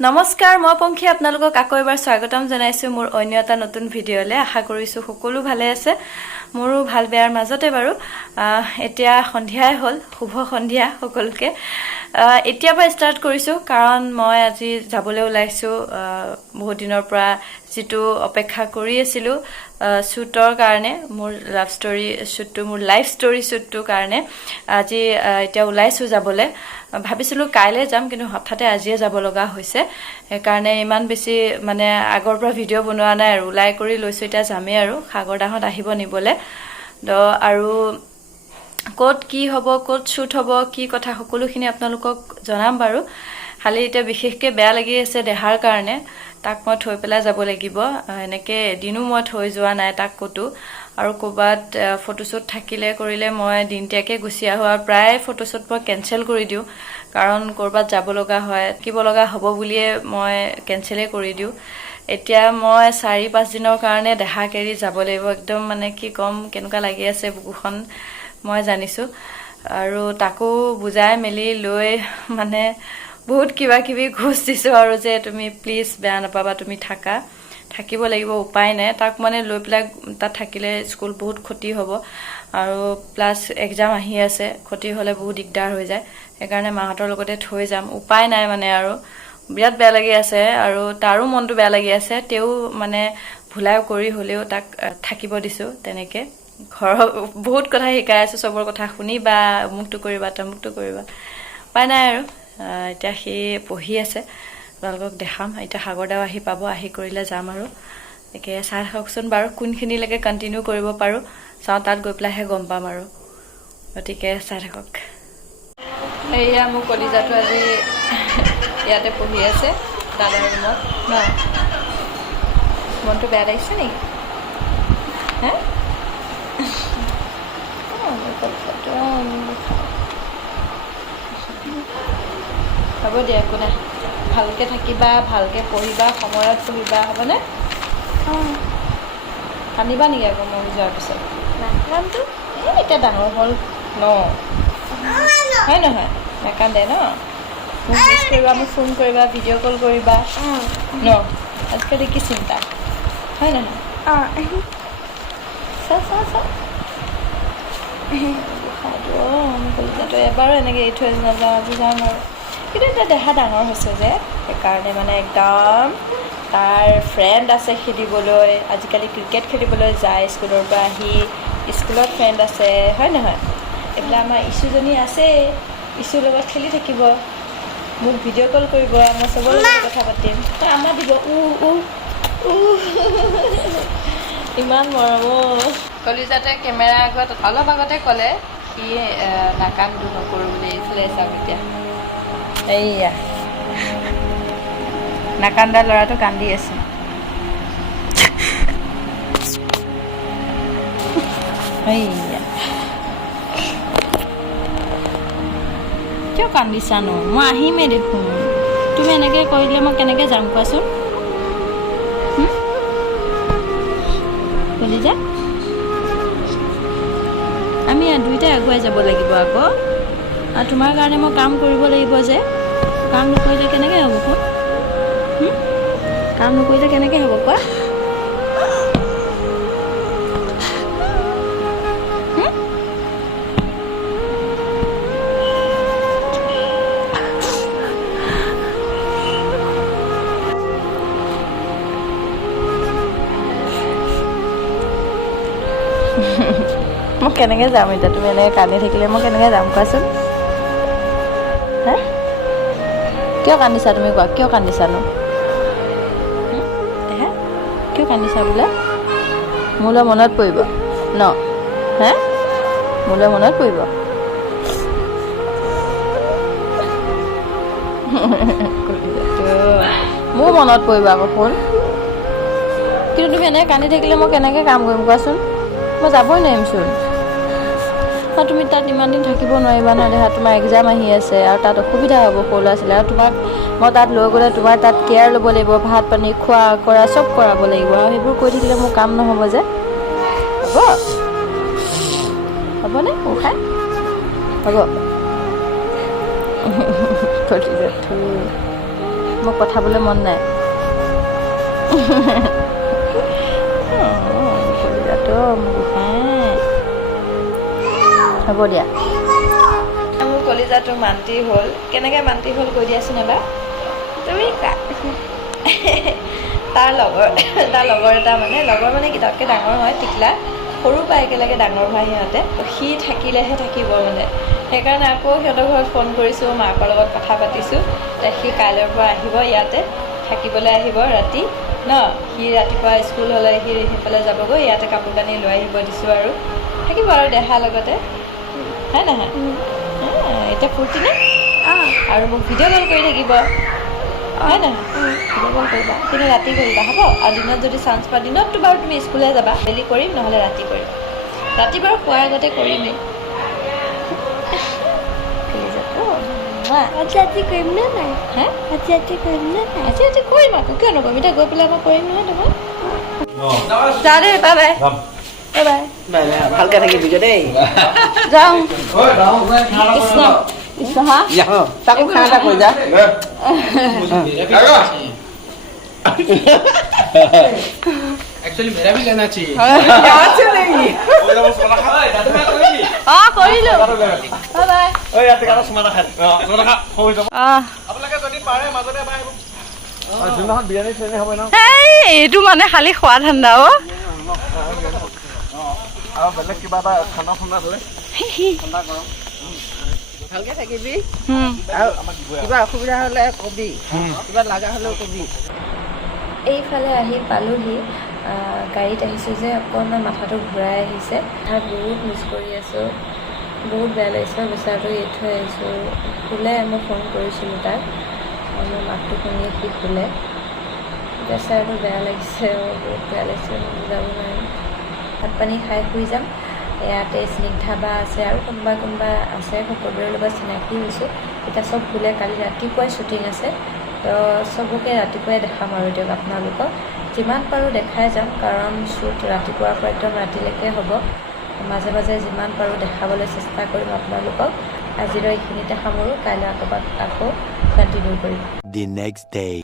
নমস্কাৰ মই পংখী আপোনালোকক আকৌ এবাৰ স্বাগতম জনাইছো মোৰ অন্য এটা নতুন ভিডিঅ'লে আশা কৰিছো সকলো ভালে আছে মোৰো ভাল বেয়াৰ মাজতে বাৰু এতিয়া সন্ধিয়াই হ'ল শুভ সন্ধিয়া সকলোকে এতিয়া পৰা ষ্টাৰ্ট কৰিছো কাৰণ মই আজি যাবলৈ ওলাইছো বহুত দিনৰ পৰা যেটো অপেক্ষা কৰি আছিলো শুটৰ কাৰণে মোৰ লাভ ষ্টৰী শুটটো মোৰ লাইফ ষ্টৰী শুটটো কাৰণে আজি এতিয়া ওলাইছো যাবলৈ ভাবিছিলো কাইলে যাম কিন্তু হঠাতে আজিয়ে যাব লগা হৈছে কাৰণে ইমান বেছি মানে আগৰ পৰা ভিডিঅ' বনোৱা নাই আৰু ওলাই কৰি লৈছো এতিয়া যামেই আৰু সাগৰদাহত আহিব নিবলে আৰু কোড কি হ'ব কোড শুট হ'ব কি কথা সকলোখিনি আপোনালোকক জনাম বাৰু খালি এতিয়া বিশেষকৈ বেয়া লাগি আছে দেহাৰ কাৰণে তাক মই থৈ পেলাই যাব লাগিব এনেকৈ এদিনো মই থৈ যোৱা নাই তাক ক'তো আৰু ক'বাত ফটোশ্বুট থাকিলে কৰিলে মই দিনটিয়াকে গুচি আহো আৰু প্ৰায় ফটোশ্বুট মই কেনচেল কৰি দিওঁ কাৰণ ক'ৰবাত যাব লগা হয় কিব লগা হ'ব বুলিয়ে মই কেনচেলে কৰি দিওঁ এতিয়া মই 4-5 দিনৰ কাৰণে দেহাক এৰি যাব লাগিব একদম মানে কি কম কেনেকুৱা লাগি আছে বুকুখন মই জানিছো আৰু তাকো বুজাই মেলি লৈ মানে বহুত কিবা কিবি ঘোষ দিছো আৰু যে তুমি প্লিজ বেয়া নাপাবা তুমি থাকিব লাগিব উপায় নাই তাক মানে লৈ পেলাই তাত থাকিলে স্কুল বহুত ক্ষতি হ'ব আৰু প্লাস এক্সাম আহি আছে ক্ষতি হ'লে বহুত দিগদাৰ হৈ যায় সেইকাৰণে মাহঁতৰ লগতে থৈ যাম উপায় নাই মানে আৰু বিৰাট বেয়া লাগি আছে আৰু তাৰো মনটো বেয়া লাগি আছে তেও মানে ভুলাই কৰি হলেও তাক থাকিব দিছো তেনেকে ঘৰ বহুত কথা শিকাই আছে সবৰ কথা শুনিবা মুক্ত কৰিবা তমুক্ত কৰিবা পাই নাই আৰু এতিয়া সি পঢ়ি আছে আপোনালোকক দেখাম এতিয়া সাগৰদাও আহি পাব আহি কৰিলে যাম আৰু একে চাই থাককচোন বাৰু কোনখিনিলৈকে কন্টিনিউ কৰিব পাৰো চাও তাত গৈ পেলাইহে গম পাম আৰু গতিকে চাই থাকক এয়া মোৰ কলিজাটো আজি ইয়াতে পঢ়ি আছে দাদাৰ ৰুমত ন মনটো বেয়া লাগিছে নেকি হে হ'ব দিয়া একো নাই ভালকে থাকিবা ভালকে পঢ়িবা সময়ত পঢ়িবা হ'বনে কান্দিবা নেকি আকৌ মই যোৱাৰ পিছত নাকান্দো এতিয়া ডাঙৰ হ'ল ন হয় নহয় নাকান্দে ন মোক মিছ কৰিবা মোক ফোন কৰিবা ভিডিঅ' কল কৰিবা ন আজিকালি কি চিন্তা হয় নহয় কলিজাটো এবাৰো এনেকৈ এৰি থৈ নাযাওঁ আজি যাম আৰু কিন্তু এতিয়া দেহা ডাঙৰ হৈছে যে সেইকাৰণে মানে একদম তাৰ ফ্ৰেণ্ড আছে খেলিবলৈ আজিকালি ক্ৰিকেট খেলিবলৈ যায় স্কুলৰ পৰা আহি স্কুলত ফ্ৰেণ্ড আছে হয় নহয় এইবিলাক আমাৰ ইছুজনী আছে ইছুৰ লগত খেলি থাকিব মোক ভিডিঅ' কল কৰিব মই চবৰ লগত কথা পাতিম আমাৰ দিব ইমান মৰম কলিজাতে কেমেৰা আগত অলপ আগতে ক'লে সি নাকান্দো নকৰোঁ বুলি এইফালে চাওক এতিয়া এইয়া নাকান্দা ল'ৰাটো কান্দি আছে এইয়া কিয় কান্দিছানো মই আহিমেই দেখোন তুমি এনেকৈ কৰিলে মই কেনেকৈ যাম কোৱাচোন কলিজা আমি দুইটাই আগুৱাই যাব লাগিব আকৌ আৰু তোমাৰ কাৰণে মই কাম কৰিব লাগিব যে কাম নকৰিলে কেনেকৈ হ'ব কোৱা কাম নকৰিলে কেনেকৈ হ'ব কোৱা মই কেনেকৈ যাম এতিয়া তুমি এনেকৈ কান্দি থাকিলে মই কেনেকৈ যাম কোৱাচোন হে কিয় কান্দিছা তুমি কোৱা কিয় কান্দিছানো হে কিয় কান্দিছা বোলে মোলৈ মনত পৰিব ন হে মোলৈ মনত পৰিব মোৰ মনত পৰিব আকৌ ফোন কিন্তু তুমি এনেকৈ কান্দি থাকিলে মই কেনেকৈ কাম কৰিম কোৱাচোন মই যাবই নোৱাৰিমচোন তুমি তাত ইমান দিন থাকিব নোৱাৰিবা ন দেহা তোমাৰ এক্সাম আহি আছে আৰু তাত অসুবিধা হ'ব সৰু ল'ৰা ছোৱালী আৰু তোমাক মই তাত লৈ গ'লে তোমাৰ তাত কেয়াৰ ল'ব লাগিব ভাত পানী খোৱা কৰা চব কৰাব লাগিব আৰু সেইবোৰ কৰি থাকিলে মোৰ কাম নহ'ব যে হ'বনে উঠাই হ'ব মোক পঠাবলৈ মন নাই হ'ব দিয়া মোৰ কলিজাটো মান্তি হ'ল কেনেকৈ মান্তি হ'ল কৈ দিয়াচোন এবাৰ তুমি তাৰ লগৰ এটা মানে লগৰ মানে কি তাতকৈ ডাঙৰ হয় টিকলা সৰুৰ পৰা একেলগে ডাঙৰ হয় সিহঁতে সি থাকিলেহে থাকিব মানে সেইকাৰণে আকৌ সিহঁতৰ ঘৰত ফোন কৰিছোঁ মাকৰ লগত কথা পাতিছোঁ সি কাইলৈৰ পৰা আহিব ইয়াতে থাকিবলৈ আহিব ৰাতি ন সি ৰাতিপুৱা স্কুল হ'লে সি সেইফালে যাবগৈ ইয়াতে কাপোৰ কানি লৈ আহিব দিছোঁ আৰু থাকিব আৰু দেহাৰ লগতে হয় নহয় এতিয়া ফূৰ্তি নে আৰু মোক ভিডিঅ' কল কৰি থাকিব হয় নহয় ভিডিঅ' কল কৰিবা কিন্তু ৰাতি কৰিবা হ'ব আৰু দিনত যদি চান্স পোৱা দিনততো বাৰু তুমি স্কুললৈ যাবা বেলি কৰিম নহ'লে ৰাতি কৰিম ৰাতি বাৰু খোৱাৰ আগতে কৰিমেই আজি কৰিম নে নাই হা আজি কৰিম নে নাই আজি কৰিম আকৌ কিয় নকৰিম এতিয়া গৈ পেলাই মই কৰিম নহয় তোমাক যা দেই বাই বাই বাই বাই ভালকৈ থাকিবি দেই যাওঁ কৃষ্ণ কৃষ্ণ হা তাকো খানা এটা কৈ যা एक्चुअली मेरा भी लेना चाहिए কৰিলোঁ এইটো মানে খালি খোৱা ঠাণ্ডা বেলেগ কিবা এটা খানা খানা লৈ ভালকে থাকিবি আৰু কিবা অসুবিধা হ'লে কবি কিবা লগা হ'লেও কবি এইফালে আহি পালোহি গাড়ীত আহিছোঁ যে অকণমান মাথাটো ঘূৰাই আহিছে বহুত মিছ কৰি আছোঁ বহুত বেয়া লাগিছে বেচাৰটো এৰি থৈ আহিছোঁ শুলে মই ফোন কৰিছিলোঁ তাক মোৰ মাতটো শুনি সি শুলে বেচাৰটো বেয়া লাগিছে বহুত বেয়া লাগিছে মই বুজাব নোৱাৰিম ভাত পানী খাই শুই যাম ইয়াতে স্নিগ্ধা বা আছে আৰু কোনোবা আছে সকলোৰে লগত চিনাকি হৈছোঁ এতিয়া চব শুলে কালি ৰাতিপুৱাই শ্বুটিং আছে তো চবকে ৰাতিপুৱাই দেখাম আৰু দিয়ক আপোনালোকক যিমান পাৰোঁ দেখাই যাম কাৰণ শ্বুট ৰাতিপুৱাৰ পৰা একদম ৰাতিলৈকে হ'ব মাজে মাজে যিমান পাৰোঁ দেখাবলৈ চেষ্টা কৰিম আপোনালোকক আজিলৈ এইখিনিতে সামৰোঁ কাইলৈ আকৌ কণ্টিনিউ কৰিম The next day.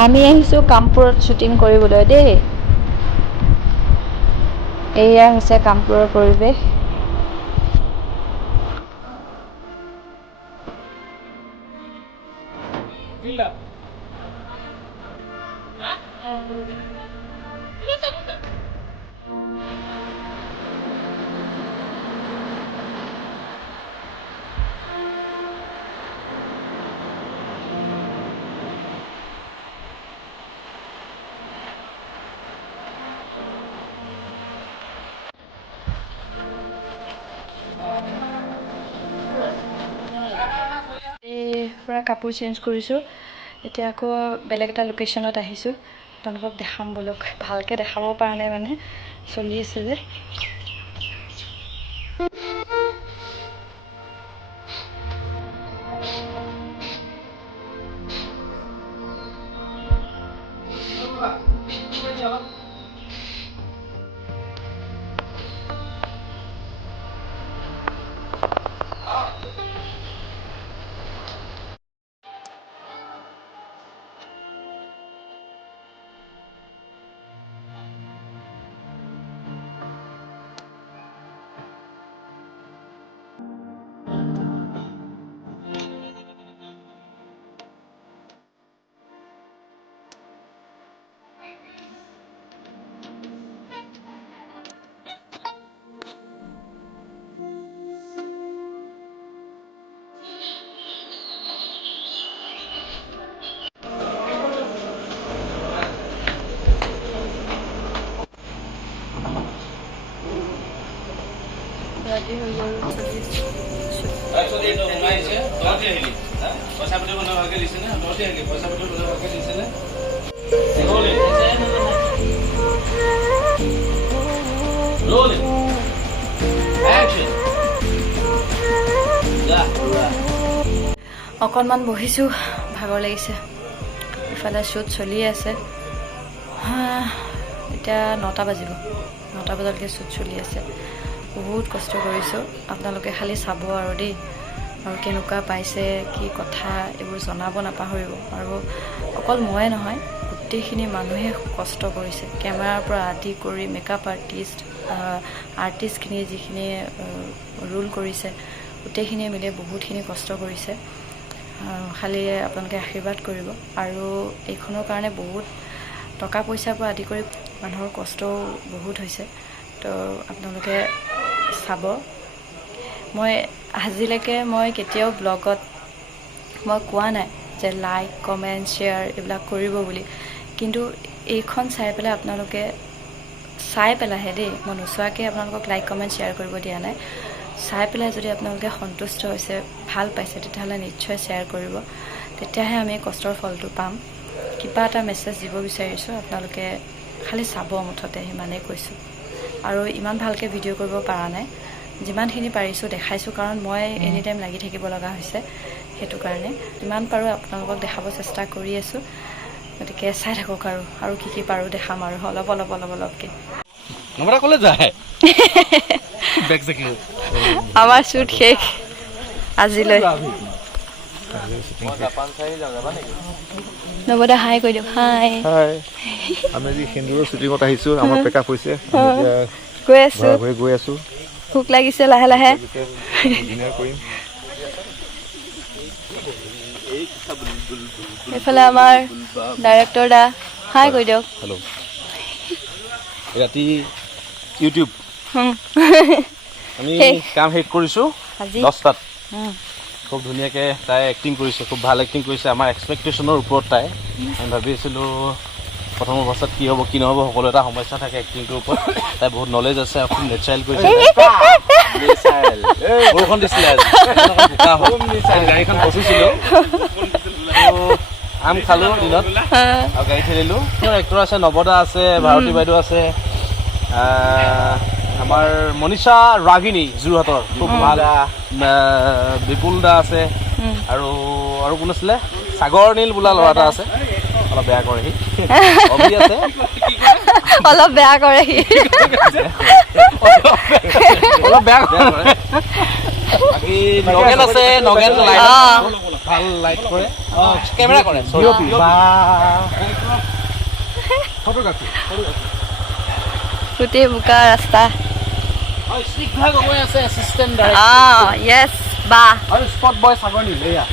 আমি আহিছোঁ কামপুৰত শ্বুটিং কৰিবলৈ দেই এয়া হৈছে কামপুৰৰ পৰিৱেশ পূৰা কাপোৰ চেঞ্জ কৰিছোঁ এতিয়া আকৌ বেলেগ এটা লোকেশ্যনত আহিছোঁ তেওঁলোকক দেখাম বোলক ভালকৈ দেখাব পৰা নাই মানে চলি আছে যে ৰাতি হৈ গ'ল তাৰপিছত এইটো সোমাইছে তহঁতি আহিলি পইচা পাতি বনাব ভালকে দিছে নে তহঁতি আহিলি পইচা পাতি বনাব ভালকে দিছে নে Rolling. Action. অকণমান বহিছোঁ ভাগৰ লাগিছে ইফালে শ্বুট চলি আছে এতিয়া 9টা বাজিব 9টা বজালৈকে শ্বুট চলি আছে বহুত কষ্ট কৰিছোঁ আপোনালোকে খালি চাব আৰু দেই আৰু কেনেকুৱা পাইছে কি কথা এইবোৰ জনাব নাপাহৰিব আৰু অকল ময়ে নহয় গোটেইখিনি মানুহে কষ্ট কৰিছে কেমেৰাৰ পৰা আদি কৰি মেকআপ আৰ্টিষ্টখিনি যিখিনি ৰোল কৰিছে গোটেইখিনিয়ে মিলি বহুতখিনি কষ্ট কৰিছে খালি আপোনালোকে আশীৰ্বাদ কৰিব আৰু এইখনৰ কাৰণে বহুত টকা পইচাৰ পৰা আদি কৰি মানুহৰ কষ্টও বহুত হৈছে তো আপোনালোকে চাব মই আজিলৈকে মই কেতিয়াও ব্লগত মই কোৱা নাই যে লাইক কমেণ্ট শ্বেয়াৰ এইবিলাক কৰিব বুলি কিন্তু এইখন চাই পেলাই আপোনালোকে চাই পেলাইহে দেই মই নোচোৱাকৈ আপোনালোকক লাইক কমেণ্ট শ্বেয়াৰ কৰিব দিয়া নাই চাই পেলাই যদি আপোনালোকে সন্তুষ্ট হৈছে ভাল পাইছে তেতিয়াহ'লে নিশ্চয় শ্বেয়াৰ কৰিব তেতিয়াহে আমি কষ্টৰ ফলটো পাম কিবা এটা মেছেজ দিব বিচাৰিছোঁ আপোনালোকে খালি চাব মুঠতে সিমানেই কৈছোঁ আৰু ইমান ভালকৈ ভিডিঅ' কৰিব পৰা নাই যিমানখিনি পাৰিছোঁ দেখাইছোঁ কাৰণ মই এনি টাইম লাগি থাকিব লগা হৈছে সেইটো কাৰণে যিমান পাৰোঁ আপোনালোকক দেখাব চেষ্টা কৰি আছোঁ গতিকে চাই থাকক আৰু কি পাৰোঁ দেখাম আৰু অলপকৈ নমৰা ক'লে যায় বেক চেক আমাৰ শ্বুট শেষ আজিলৈ নবদা হাই কৈ দিয়ক হাই আমি আজি সিন্দুৰৰ শ্বুটিঙত আহিছোঁ আমাৰ পেকআপ হৈছে গৈ আছোঁ গৈ আছোঁ ভোক লাগিছে লাহে লাহে ডিনাৰ কৰিম এইফালে আমাৰ ডাইৰেক্টৰ দা হাই কৈ দিয়ক হেল্ল' ৰাতি ইউটিউব আমি কাম শেষ কৰিছোঁ আজি 10টাত খুব ধুনীয়াকৈ তাই এক্টিং কৰিছে খুব ভাল এক্টিং কৰিছে আমাৰ এক্সপেক্টেশ্যনৰ ওপৰত তাই আমি ভাবি আছিলোঁ প্ৰথম অৱস্থাত কি হ'ব কি নহ'ব সকলো এটা সমস্যা থাকে এক্টিংটোৰ ওপৰত তাই বহুত নলেজ আছে আৰু খুব নেচাৰেল কৰিছে বৰষুণ দিছিলে আজি বোকা হ'ল গাড়ীখন ফচিছিলোঁ আম খালোঁ দিনত আৰু গাড়ী ঠেলিলোঁ এক্টৰ আছে নৱদা আছে ভাৰতী বাইদেউ আছে আমাৰ মনীষা ৰাগিনী যোৰহাটৰ খুব ভাল বিপুল দা আছে আৰু কোন আছিলে সাগৰ নীল বোলা ল'ৰা এটা আছে অলপ বেয়া কৰে সি অভি আছে অলপ বেয়া কৰে সি অলপ বেয়া কৰে বাকী নগেন আছে নগেন ভাল লাইট কৰে কেমেৰা কৰে গোটেই বোকা ৰাস্তা স্নিগ্ধা গগৈ আছে এছিষ্টেণ্ট য়েছ বা আৰু স্পট বয় সাগৰ নীল এয়া